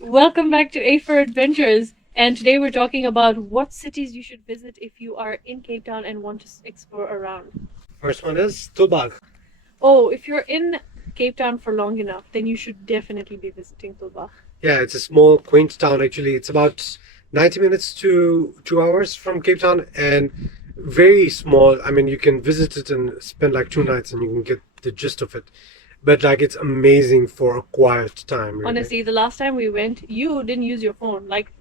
Welcome back to A for Adventures. And today we're talking about what cities you should visit if you are in Cape Town and want to explore around. First one is Tulbagh. Oh, if you're in Cape Town for long enough, then you should definitely be visiting Tulbagh. Yeah, it's a small, quaint town actually. It's about 90 minutes to 2 hours from Cape Town and very small. I mean, you can visit it and spend like 2 nights and you can get the gist of it. But like, it's amazing for a quiet time, really. Honestly, the last time we went, you didn't use your phone. Like,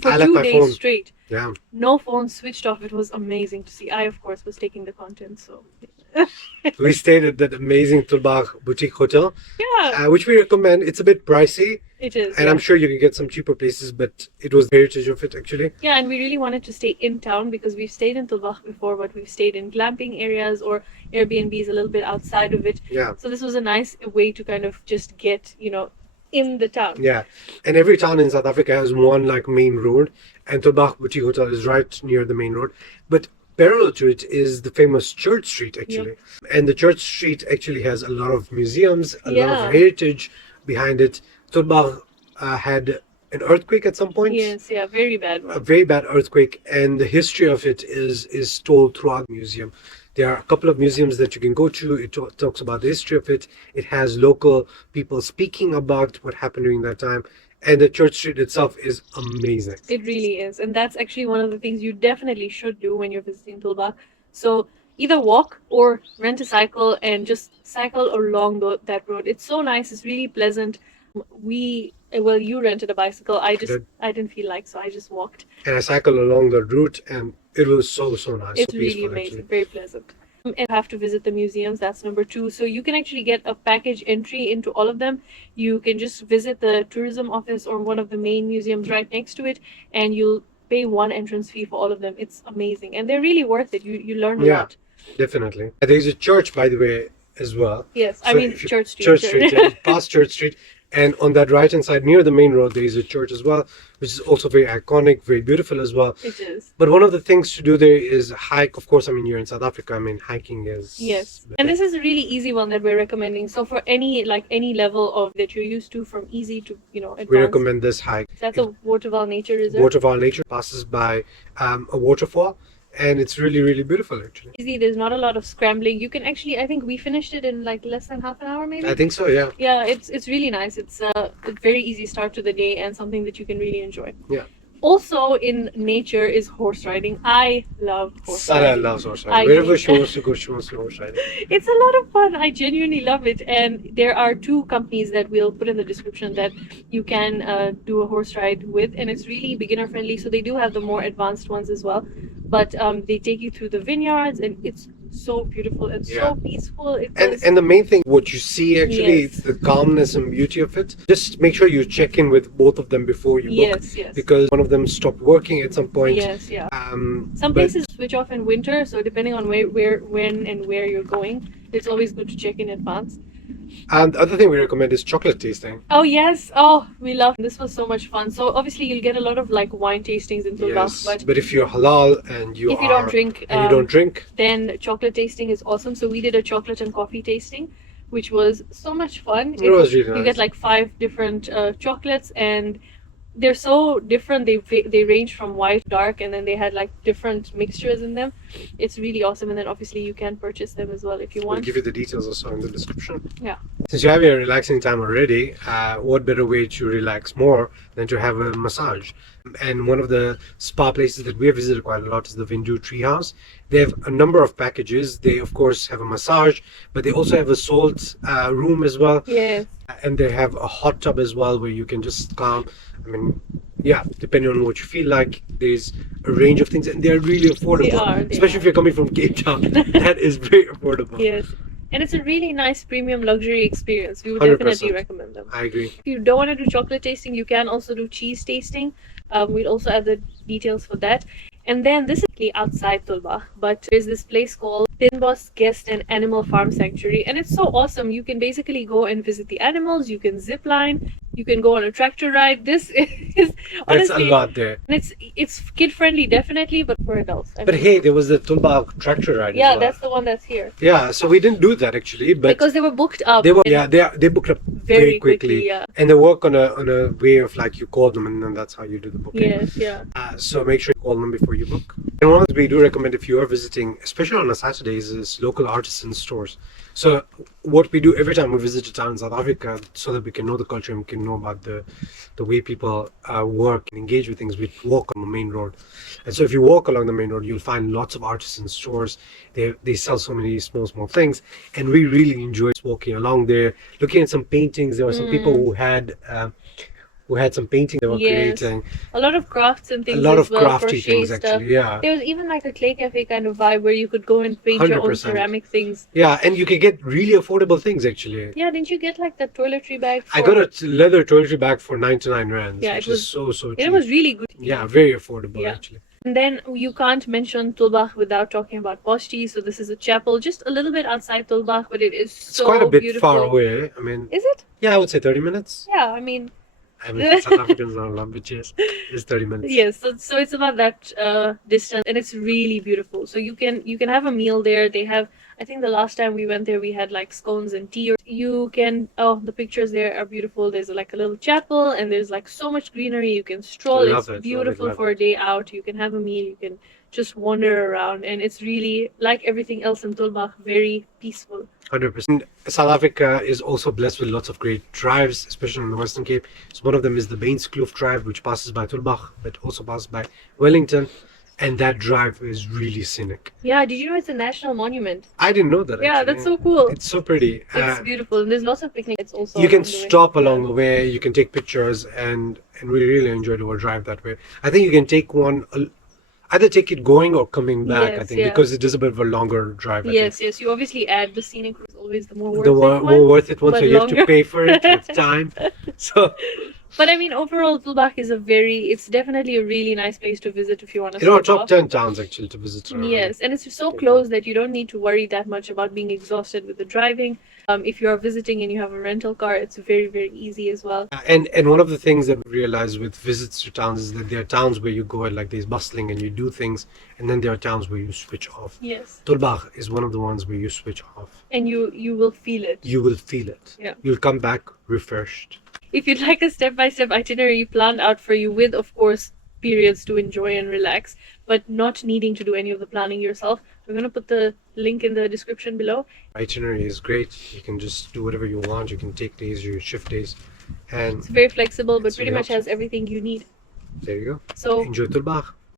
for I left 2 my days phone. straight. Yeah. No phone, switched off. It was amazing to see. I, of course, was taking the content, so... We stayed at that amazing Tulbagh boutique hotel, Yeah, which we recommend. It's a bit pricey, it is. and yeah. I'm sure you can get some cheaper places, but it was the heritage of it actually. Yeah, and we really wanted to stay in town because we've stayed in Tulbagh before, but we've stayed in glamping areas or Airbnbs a little bit outside of it. Yeah. So this was a nice way to kind of just get, in the town. Yeah, and every town in South Africa has one like main road, and Tulbagh Boutique Hotel is right near the main road. But parallel to it is the famous Church Street actually, and the Church Street actually has a lot of museums, a lot Yeah. of heritage behind it. Tulbagh had an earthquake at some point. Yes, yeah, very bad A one. very bad earthquake, and the history of it is told throughout the museum. There are a couple of museums that you can go to. It talks about the history of it. It has local people speaking about what happened during that time, and the Church Street itself is amazing. It really is. And that's actually one of the things you definitely should do when you're visiting Tulbagh. So either walk or rent a cycle and just cycle along that road. It's so nice. It's really pleasant. You rented a bicycle. I didn't feel like, so I just walked. And I cycled along the route, and it was so nice. It's so really peaceful, amazing, actually. very pleasant. And you have to visit the museums, that's number 2. So you can actually get a package entry into all of them. You can just visit the tourism office or one of the main museums right next to it, and you'll pay one entrance fee for all of them. It's amazing, and they're really worth it. You learn a Yeah. lot. Definitely. There's a church, by the way, as well. Yes, I So mean if you- Church Street. Church Street, yeah, past Church Street. And on that right hand side, near the main road, there is a church as well, which is also very iconic, very beautiful as well. It is. But one of the things to do there is hike. Of course, I mean, you're in South Africa. I mean, hiking is... Yes, and this is a really easy one that we're recommending. So for any level of that you're used to, from easy to advanced. We recommend this hike. That's a Waterfall Nature Reserve. Waterfall Nature passes by a waterfall, and it's really, really beautiful, actually. Easy. There's not a lot of scrambling. You can actually, I think we finished it in like less than half an hour, maybe. I think so, yeah. Yeah, it's really nice. It's a very easy start to the day and something that you can really enjoy. Yeah. Also in nature is horse riding. I love horse Sarah riding. loves horse I riding. Wherever do. she wants to go, she wants to horse riding. It's a lot of fun. I genuinely love it. And there are 2 companies that we'll put in the description that you can do a horse ride with, and it's really beginner friendly. So they do have the more advanced ones as well, but they take you through the vineyards, and it's so beautiful and Yeah. so peaceful. And the main thing, what you see actually, Yes. is the calmness and beauty of it. Just make sure you check in with both of them before you book, yes. because one of them stopped working at some point. Yes, yeah. Some But- places switch off in winter, so depending on when and where you're going, it's always good to check in advance. And the other thing we recommend is chocolate tasting. Oh yes, oh we love this. Was so much fun. So obviously you'll get a lot of like wine tastings in Tulbagh, Yes, but if you're halal and you if you don't drink, and you don't drink, then chocolate tasting is awesome. So we did a chocolate and coffee tasting, which was so much fun. It was really You nice. get like 5 different chocolates, and they're so different. They range from white, dark, and then they had like different mixtures in them. It's really awesome. And then obviously you can purchase them as well if you we'll want. give you the details also in the description. Yeah. Since you're having a relaxing time already, what better way to relax more than to have a massage? And one of the spa places that we have visited quite a lot is the Vindu Treehouse. They have a number of packages. They of course have a massage, but they also have a salt room as well. Yes. And they have a hot tub as well where you can just calm. I mean, yeah, depending on what you feel like, there's a range of things, and they're really affordable. They Especially if you're coming from Cape Town, that is very affordable. Yes. And it's a really nice premium luxury experience. We would 100%. definitely recommend them. I agree. If you don't want to do chocolate tasting, you can also do cheese tasting. We'll also have the details for that. And then this is outside Tulbagh, but there's this place called Bosjes Guest and Animal Farm Sanctuary, and it's so awesome. You can basically go and visit the animals, you can zip line, you can go on a tractor ride. This is That's a honestly, lot there. and it's kid friendly definitely, but for adults. But hey, there was the Tulbagh tractor ride yeah, as well. that's the one that's here. Yeah, so we didn't do that actually, but Because they were booked up. they were and they booked up very quickly, yeah. and they work on a way of like you call them and then that's how you do the booking. Yes, yeah. So make sure you call them before you book. And one of the we do recommend if you are visiting, especially on a Saturdays, is local artisan stores. So what we do every time we visit a town in South Africa, so that we can know the culture and we can know about the way people work and engage with things, we walk on the main road. And so if you walk along the main road, you'll find lots of artisan stores. They sell so many small things, and we really enjoyed walking along there, looking at some paintings. There were some people who had some painting they were creating. A lot of crafts and things. A lot as of well, crafty crochet things stuff. actually, yeah. There was even like a clay cafe kind of vibe where you could go and paint your own 100%. ceramic things. Yeah, and you can get really affordable things actually. Yeah, didn't you get like the toiletry bag? I got a leather toiletry bag for 99 rands, Yeah, which it was is so cheap. It was really good. Yeah, very affordable Yeah. actually. And then you can't mention Tulbagh without talking about Bosjes. So this is a chapel just a little bit outside Tulbagh, but it is It's so quite a bit beautiful. far away. I mean, Is it? yeah, I would say 30 minutes. Yeah, I mean, South Africans are love bitches. It's 30 minutes. yes. So it's about that distance, and it's really beautiful. So you can have a meal there. They have. I think the last time we went there, we had like scones and tea. You can. Oh, the pictures there are beautiful. There's like a little chapel, and there's like so much greenery. You can stroll. Love It's it, beautiful love it. for a day out. You can have a meal. You can just wander around, and it's really like everything else in Tulbagh, very peaceful. 100%. South Africa is also blessed with lots of great drives, especially on the Western Cape. So one of them is the Bainskloof Drive, which passes by Tulbagh, but also passes by Wellington. And that drive is really scenic. Yeah, did you know it's a national monument? I didn't know that. Yeah, actually. that's so cool. It's so pretty. It's beautiful. And there's lots of picnic. It's also You can along the way. stop along the way. You can take pictures, and we really enjoyed our drive that way. I think you can take one. Either take it going or coming back, I Yes, think, yeah. because it is a bit of a longer drive. I Yes, yes. You obviously add the scenic route is always the more worth think. it one. More worth it one, so but you have to longer. pay for it with time. So, But I mean, overall, Tulbagh is it's definitely a really nice place to visit if you want to you know, stop top off. 10 towns actually to visit around. Yes, and it's so close that you don't need to worry that much about being exhausted with the driving. If you are visiting and you have a rental car, it's very easy as well. And one of the things that we realize with visits to towns is that there are towns where you go and like there's bustling and you do things, and then there are towns where you switch off. Yes, Tulbagh is one of the ones where you switch off. and you will feel it. You will feel it. Yeah. You'll come back refreshed. If you'd like a step-by-step itinerary planned out for you with, of course, periods to enjoy and relax, but not needing to do any of the planning yourself, we're going to put the link in the description below. Itinerary is great. You can just do whatever you want. You can take days, your shift days, and It's very flexible, but It's pretty really much has everything you need. there you go. So Enjoy Tulbagh.